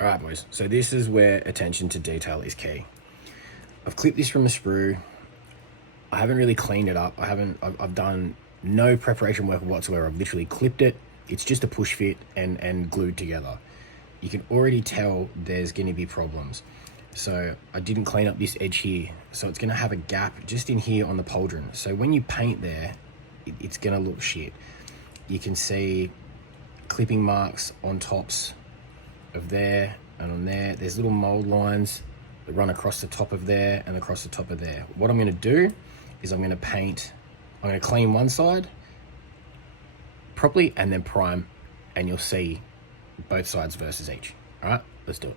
All right, boys. So this is where attention to detail is key. I've clipped this from the sprue. I haven't really cleaned it up. I've done no preparation work whatsoever. I've literally clipped it. It's just a push fit and glued together. You can already tell there's going to be problems. So I didn't clean up this edge here. So it's going to have a gap just in here on the pauldron. So when you paint there, it's going to look shit. You can see clipping marks on tops of there and on there. There's little mold lines that run across the top of there and across the top of there. What I'm going to do is I'm going to clean one side properly and then prime, and you'll see both sides versus each. All right, let's do it.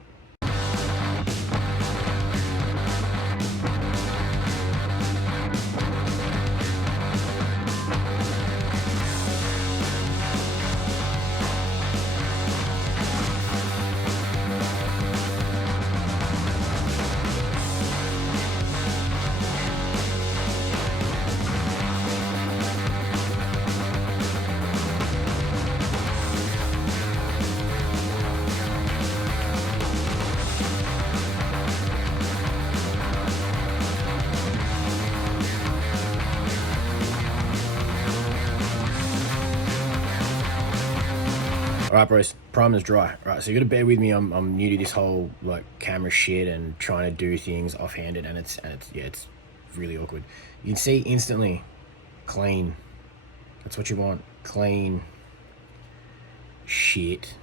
All right, bros, primer's dry. All right, so you gotta bear with me. I'm new to this whole like camera shit and trying to do things offhanded, and it's really awkward. You can see instantly, clean. That's what you want, clean. Shit,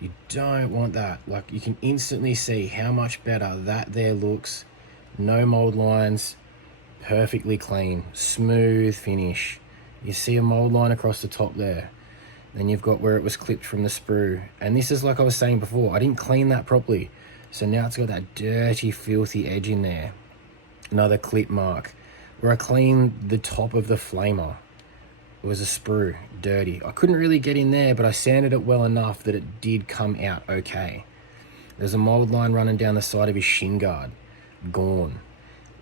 you don't want that. Like, you can instantly see how much better that there looks. No mold lines, perfectly clean, smooth finish. You see a mold line across the top there. Then you've got where it was clipped from the sprue. And this is like I was saying before, I didn't clean that properly. So now it's got that dirty, filthy edge in there. Another clip mark. Where I cleaned the top of the flamer. It was a sprue, dirty. I couldn't really get in there, but I sanded it well enough that it did come out okay. There's a mold line running down the side of his shin guard. Gone.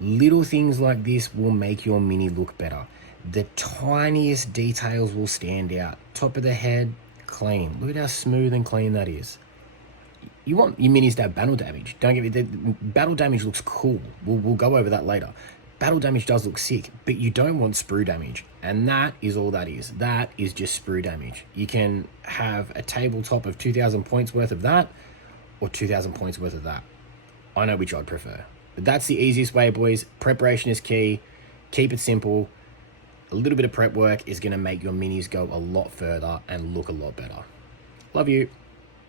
Little things like this will make your Mini look better. The tiniest details will stand out. Top of the head, clean. Look at how smooth and clean that is. You want your Minis to have battle damage. Don't get me, the battle damage looks cool. We'll go over that later. Battle damage does look sick, but you don't want sprue damage. And that is all that is. That is just sprue damage. You can have a tabletop of 2,000 points worth of that, or 2,000 points worth of that. I know which I'd prefer. But that's the easiest way, boys. Preparation is key. Keep it simple. A little bit of prep work is going to make your Minis go a lot further and look a lot better. Love you.